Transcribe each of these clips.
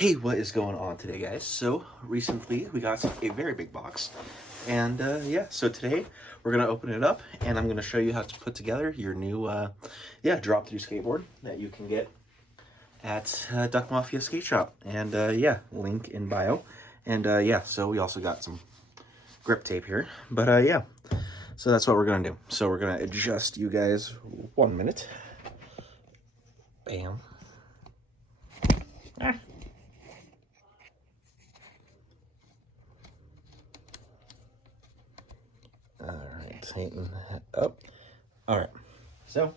Hey, what is going on today, guys? So, recently we got a very big box, and yeah, so today we're gonna open it up, and I'm gonna show you how to put together your new, drop-through skateboard that you can get at Duck Mafia Skate Shop, and yeah, link in bio, and yeah, so we also got some grip tape here, but yeah, so that's what we're gonna do. So we're gonna adjust you guys 1 minute. Bam. Ah. Alright, tighten that up. Alright, so,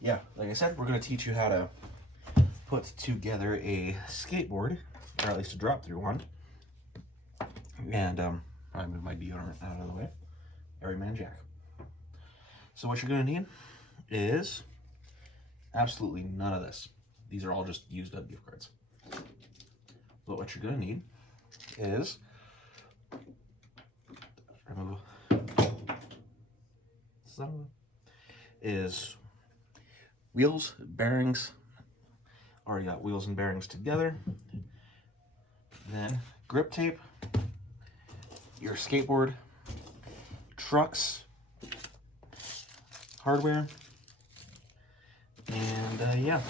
yeah, like I said, we're going to teach you how to put together a skateboard, or at least a drop-through one. And, I move my deodorant out of the way. Everyman Jack. So what you're going to need is absolutely none of this. These are all just used up gift cards. But what you're going to need is remove some wheels, bearings. Already got wheels and bearings together. Then grip tape, your skateboard, trucks, hardware, and yeah.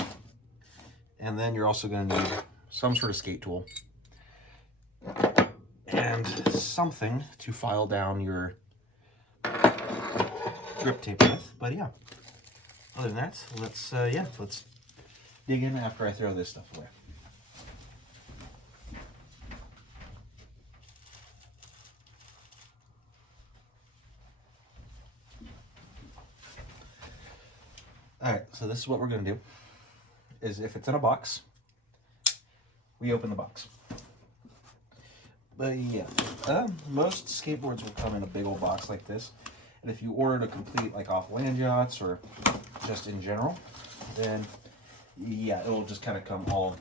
And then you're also going to need some sort of skate tool and something to file down your grip tape with. But yeah, other than that, let's dig in after I throw this stuff away. Alright, so this is what we're going to do, is if it's in a box, we open the box. But yeah, most skateboards will come in a big old box like this, and if you ordered a complete, like off Land Yachts or just in general, then yeah, it'll just kind of come all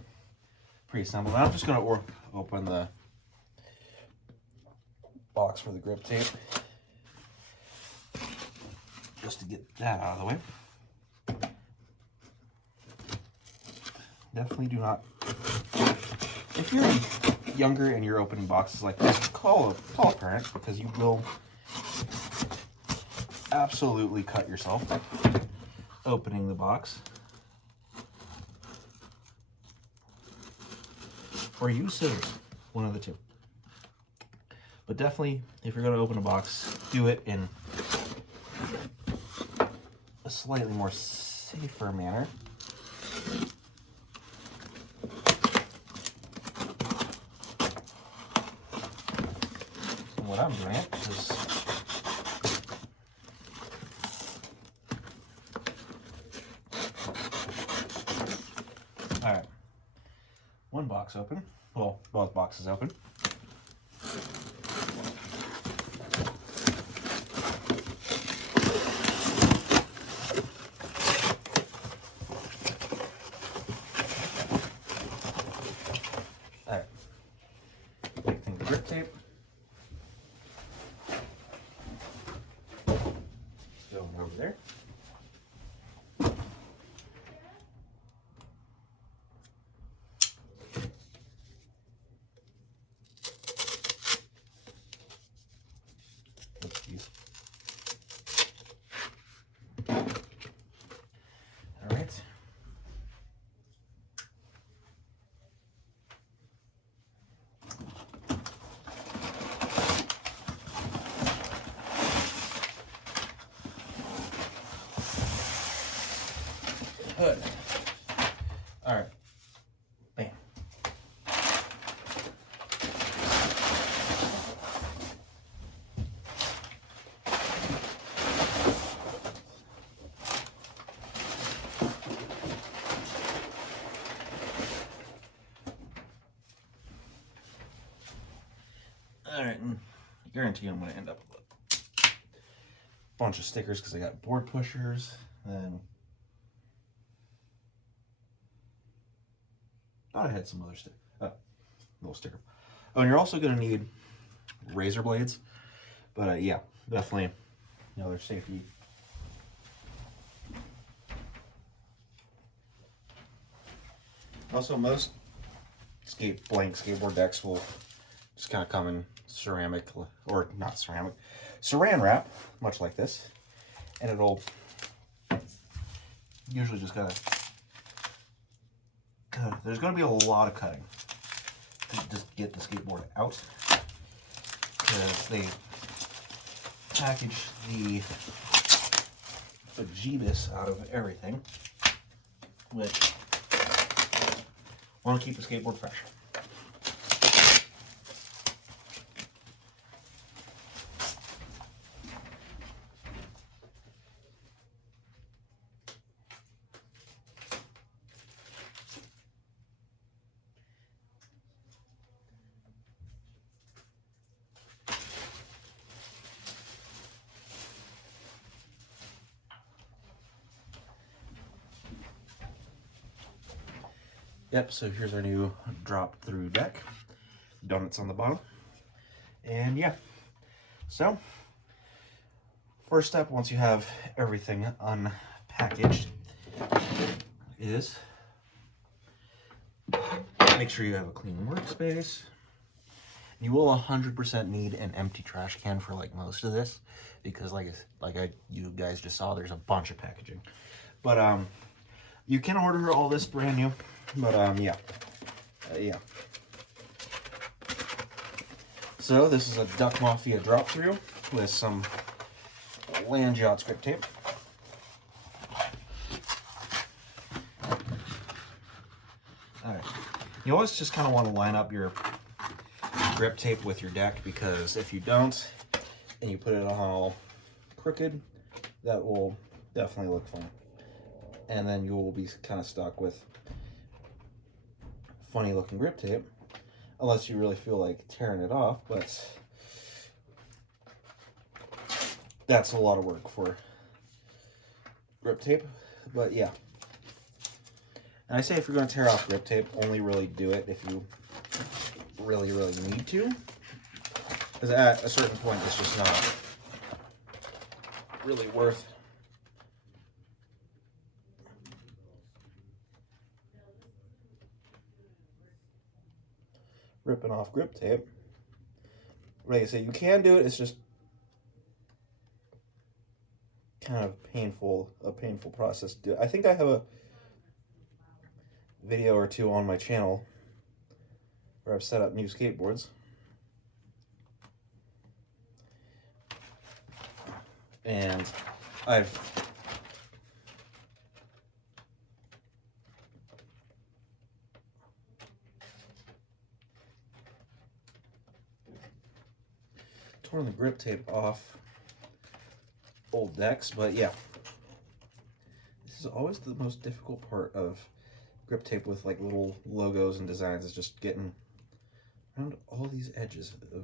pre-assembled. I'm just going to open the box for the grip tape, just to get that out of the way. Definitely do not, if you're younger and you're opening boxes like this, call a parent, because you will absolutely cut yourself opening the box. Or use scissors, one of the two. But definitely, if you're going to open a box, do it in a slightly more safer manner. And what I'm doing is alright. One box open. Well, both boxes open. Alright. Big thing of grip tape. Going over there. All right. Good. All right. Bam. All right, and I guarantee I'm going to end up with a bunch of stickers because I got board pushers and thought I had some other sticker. Oh, little sticker. Oh, and you're also going to need razor blades. But yeah, definitely another safety. Also, most blank skateboard decks will just kind of come in ceramic, or not ceramic, saran wrap, much like this, and it'll usually just gotta, there's gonna be a lot of cutting to just get the skateboard out, because they package the bejeebus out of everything, which want to keep the skateboard fresh. Yep, so here's our new drop through deck. Donuts on the bottom. And yeah, so first step, once you have everything unpackaged, is make sure you have a clean workspace. You will 100% need an empty trash can for like most of this, because you guys just saw, there's a bunch of packaging. But you can order all this brand new. But yeah. So this is a Duck Mafia drop through with some Land Yachts grip tape. Alright. You always just kind of want to line up your grip tape with your deck, because if you don't and you put it on all crooked, that will definitely look funny. And then you will be kind of stuck with funny looking grip tape, unless you really feel like tearing it off, but that's a lot of work for grip tape. But yeah, and I say if you're going to tear off grip tape, only really do it if you really need to, because at a certain point it's just not really worth ripping off grip tape. Like I say, you can do it, it's just kind of a painful process to do. I think I have a video or two on my channel where I've set up new skateboards. And I've torn the grip tape off old decks, but yeah, this is always the most difficult part of grip tape with like little logos and designs, is just getting around all these edges of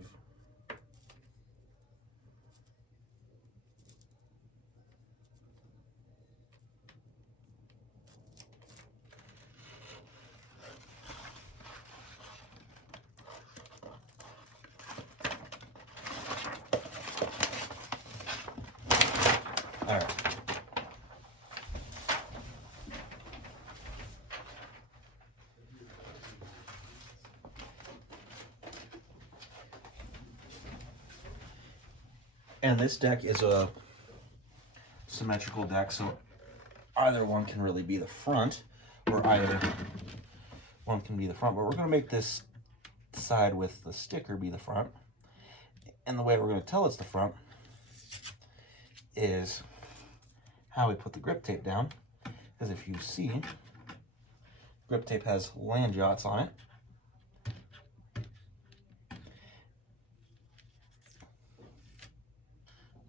all right. And this deck is a symmetrical deck, so either one can really be the front, or either one can be the front. But we're going to make this side with the sticker be the front. And the way we're going to tell it's the front is how we put the grip tape down. Because if you see, grip tape has Land Yachts on it.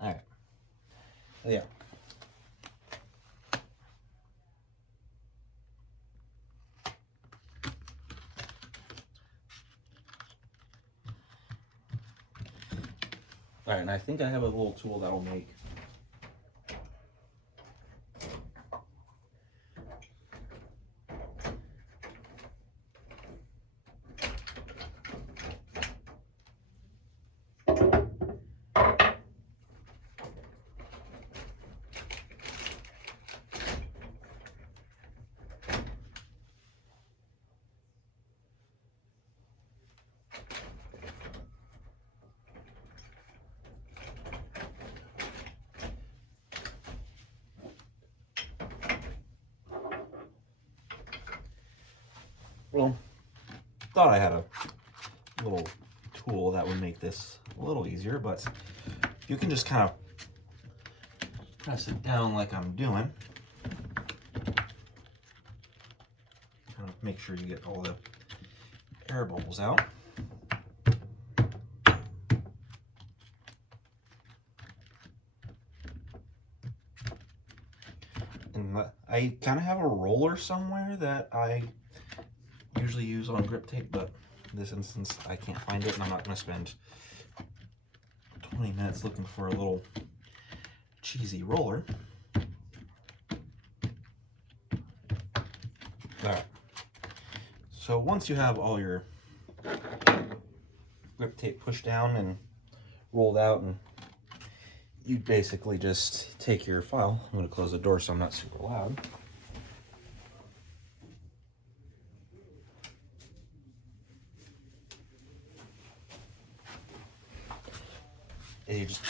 Alright. Yeah. Alright, and I think I have a little tool that'll make well, thought I had a little tool that would make this a little easier, but you can just kind of press it down like I'm doing. Kind of make sure you get all the air bubbles out. And I kind of have a roller somewhere that I usually use on grip tape, but in this instance I can't find it, and I'm not going to spend 20 minutes looking for a little cheesy roller. Alright, so once you have all your grip tape pushed down and rolled out, and you basically just take your file. I'm going to close the door so I'm not super loud. And you just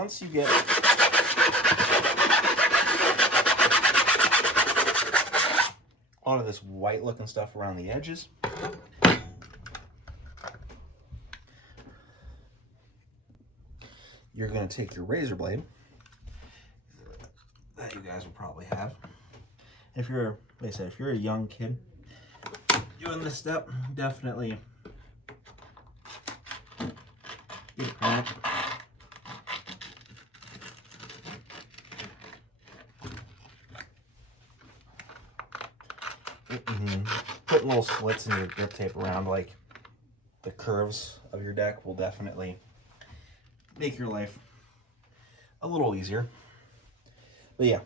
once you get all of this white looking stuff around the edges, you're going to take your razor blade that you guys will probably have. If you're, like I said, if you're a young kid doing this step, definitely get a parent. Putting little slits in your grip tape around like the curves of your deck will definitely make your life a little easier. But yeah.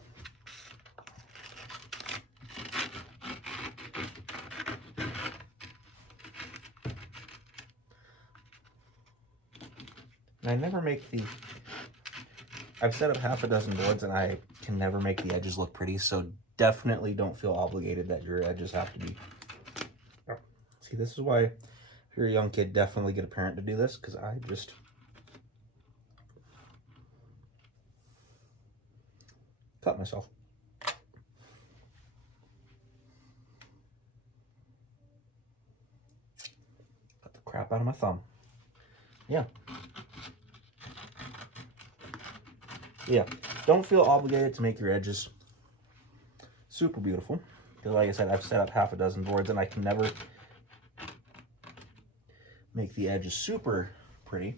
And I never make the, I've set up half a dozen boards and I can never make the edges look pretty, so definitely don't feel obligated that your edges have to be. See, this is why if you're a young kid, definitely get a parent to do this, because I just cut myself. Cut the crap out of my thumb. Yeah. Yeah, don't feel obligated to make your edges super beautiful, because like I said, I've set up half a dozen boards and I can never make the edges super pretty.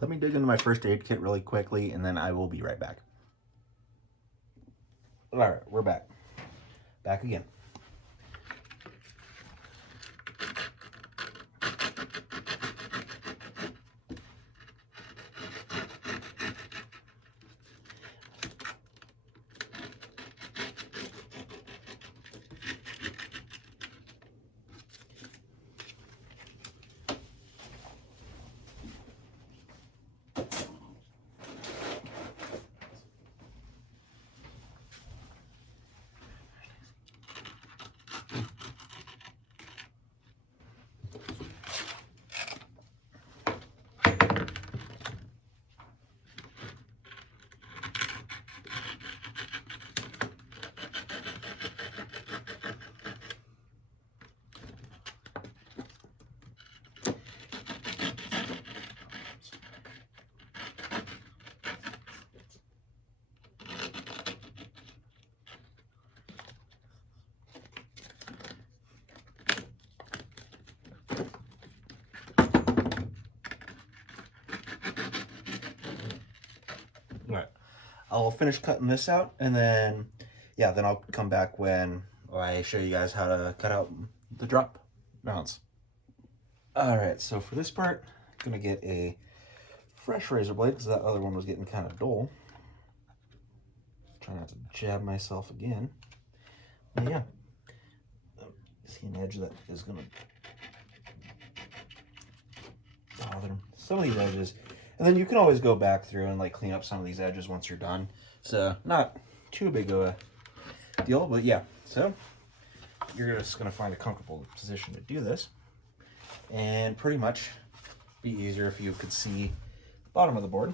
Let me dig into my first aid kit really quickly, and then I will be right back. All right, we're back. Back again. All right, I'll finish cutting this out, and then, yeah, then I'll come back when I show you guys how to cut out the drop mounts. All right, so for this part, I'm gonna get a fresh razor blade because that other one was getting kind of dull. Try not to jab myself again. But yeah, see an edge that is gonna bother some of these edges. And then you can always go back through and like clean up some of these edges once you're done. So not too big of a deal, but yeah. So you're just gonna find a comfortable position to do this. And pretty much be easier if you could see the bottom of the board.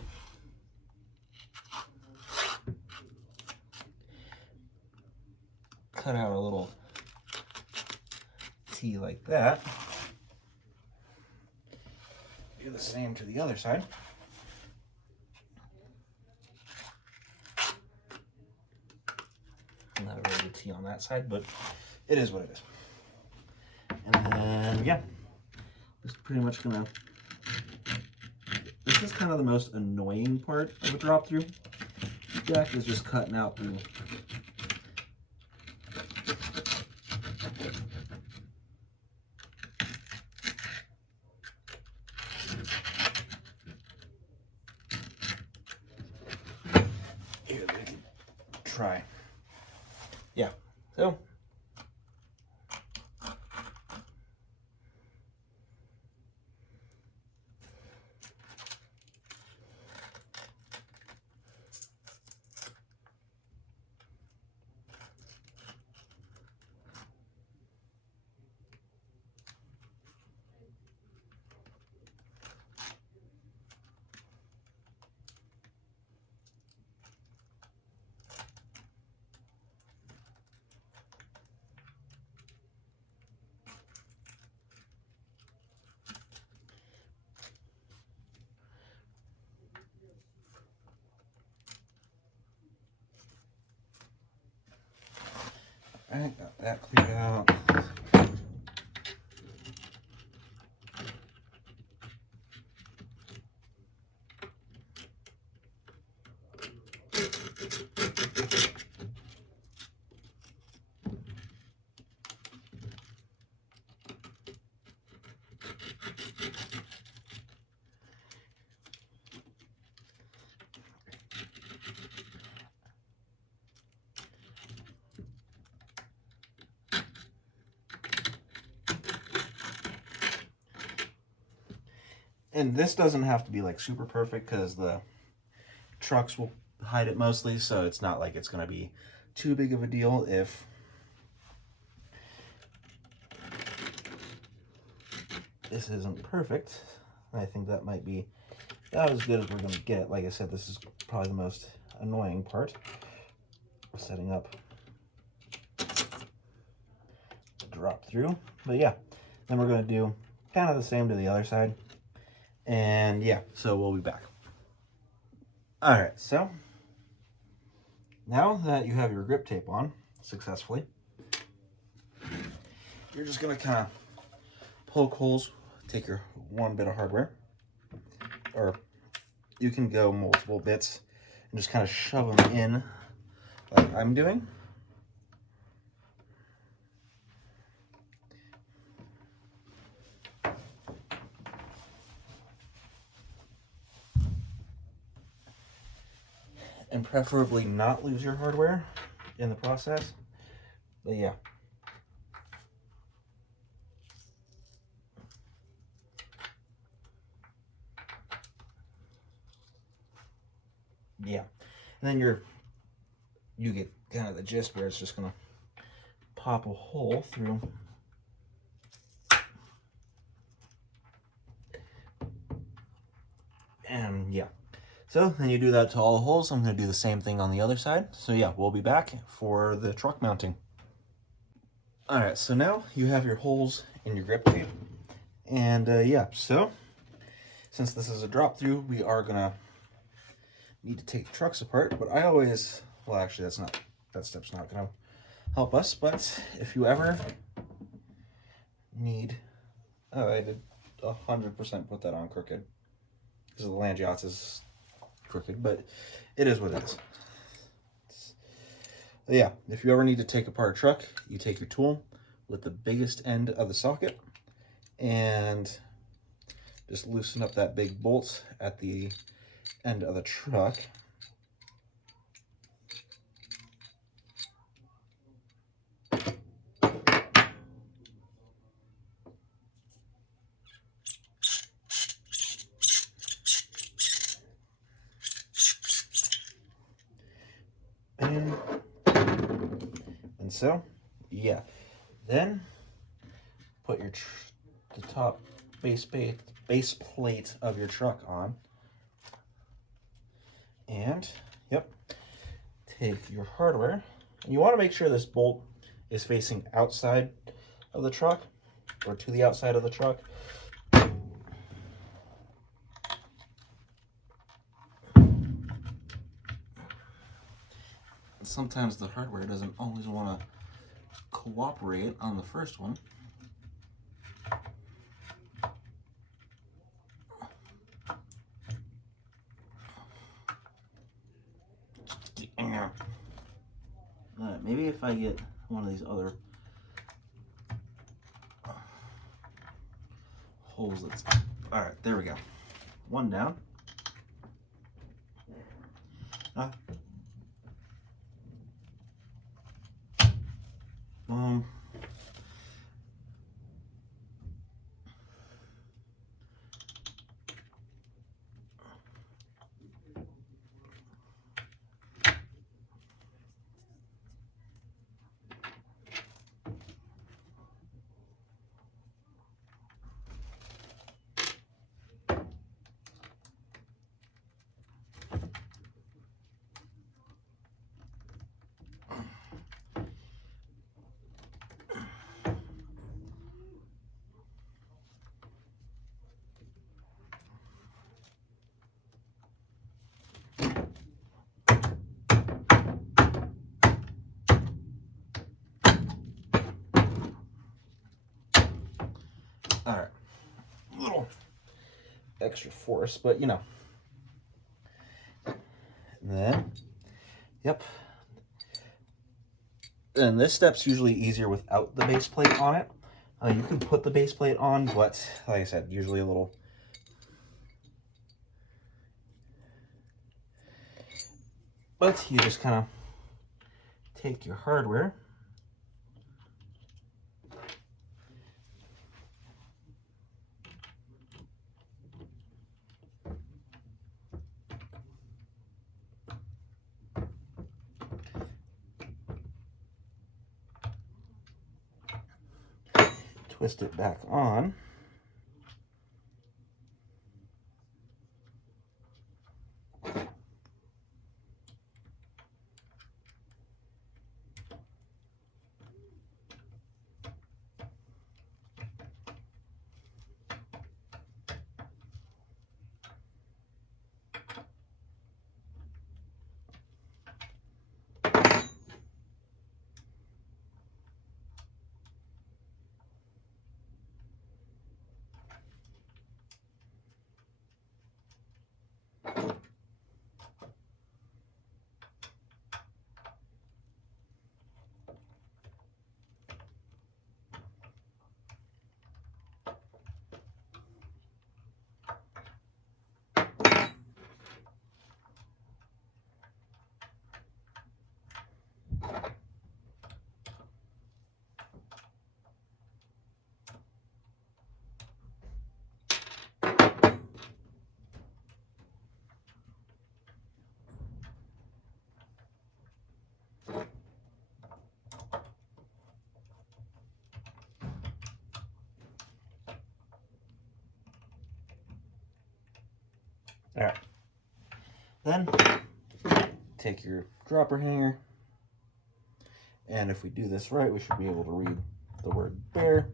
Cut out a little T like that. Do the same to the other side. Not a really good T on that side, but it is what it is. And then, yeah, just pretty much gonna, this is kind of the most annoying part of a drop through deck, is just cutting out the here, we can try. Yeah, so I got that cleared out. And this doesn't have to be like super perfect because the trucks will hide it mostly, so it's not like it's going to be too big of a deal if this isn't perfect. I think that might be about as good as we're going to get. Like I said, this is probably the most annoying part of setting up the drop through. But yeah, then we're going to do kind of the same to the other side. And yeah, so we'll be back. All right, so now that you have your grip tape on successfully, you're just going to kind of poke holes, take your one bit of hardware, or you can go multiple bits and just kind of shove them in like I'm doing. And preferably not lose your hardware in the process. But yeah. Yeah. And then you get kind of the gist where it's just gonna pop a hole through. And yeah. So then you do that to all the holes. I'm going to do the same thing on the other side. So yeah, we'll be back for the truck mounting. All right, so now you have your holes in your grip tape. And yeah, so since this is a drop through, we are going to need to take the trucks apart. But I always, well, actually that step's not going to help us. But if you ever need, oh, I did 100% put that on crooked because the Langiats is crooked, but it is what it is. Yeah, if you ever need to take apart a truck, you take your tool with the biggest end of the socket and just loosen up that big bolt at the end of the truck. And so, yeah. Then put your the top base plate of your truck on. And, yep, take your hardware. And you want to make sure this bolt is facing outside of the truck or to the outside of the truck. Sometimes the hardware doesn't always want to cooperate on the first one. Maybe if I get one of these other holes that's... All right, there we go. One down. Boom. All right, a little extra force, but you know. And then, yep. And this step's usually easier without the base plate on it. You can put the base plate on, but like I said, usually a little. But you just kind of take your hardware. twist it back on. All right. Then take your dropper hanger, and if we do this right, we should be able to read the word bear.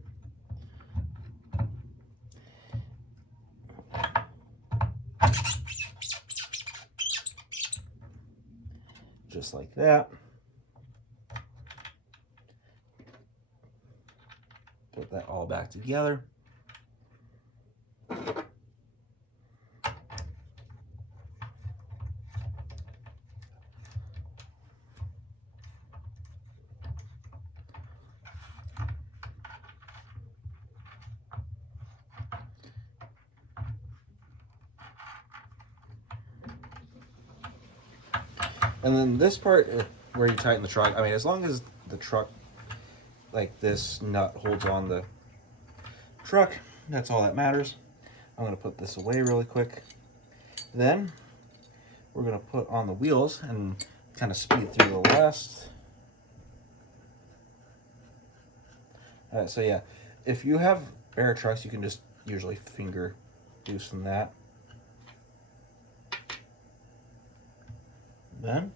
Just like that. Put that all back together. And then this part where you tighten the truck, I mean, as long as the truck, like this nut holds on the truck, that's all that matters. I'm going to put this away really quick. Then we're going to put on the wheels and kind of speed through the last. All right, so yeah, if you have air trucks, you can just usually finger loosen that. Then,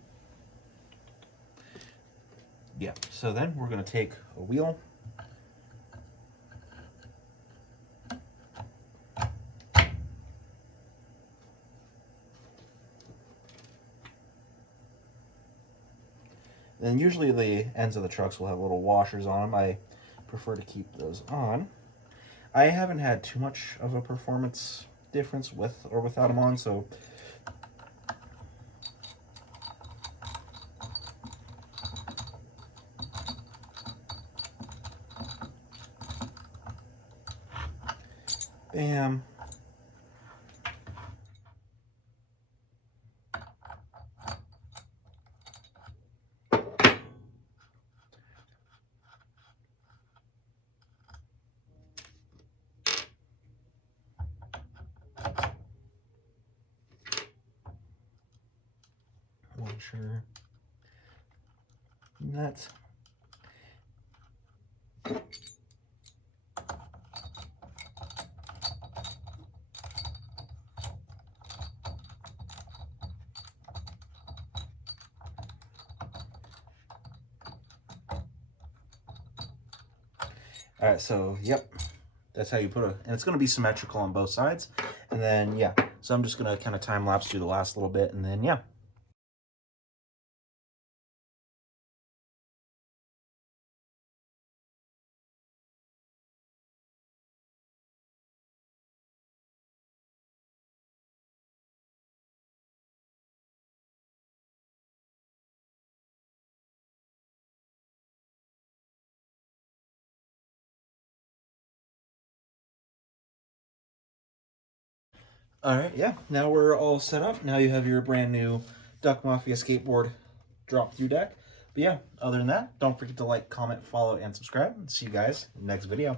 yeah, so then we're going to take a wheel, then usually the ends of the trucks will have little washers on them. I prefer to keep those on. I haven't had too much of a performance difference with or without them on, so bam. Sure. That. All right, so yep, that's how you put it, and it's going to be symmetrical on both sides. And then yeah, so I'm just going to kind of time lapse through the last little bit, and then yeah. All right, yeah, now we're all set up. Now you have your brand new Duck Mafia skateboard drop through deck. But yeah, other than that, don't forget to like, comment, follow, and subscribe. See you guys in the next video.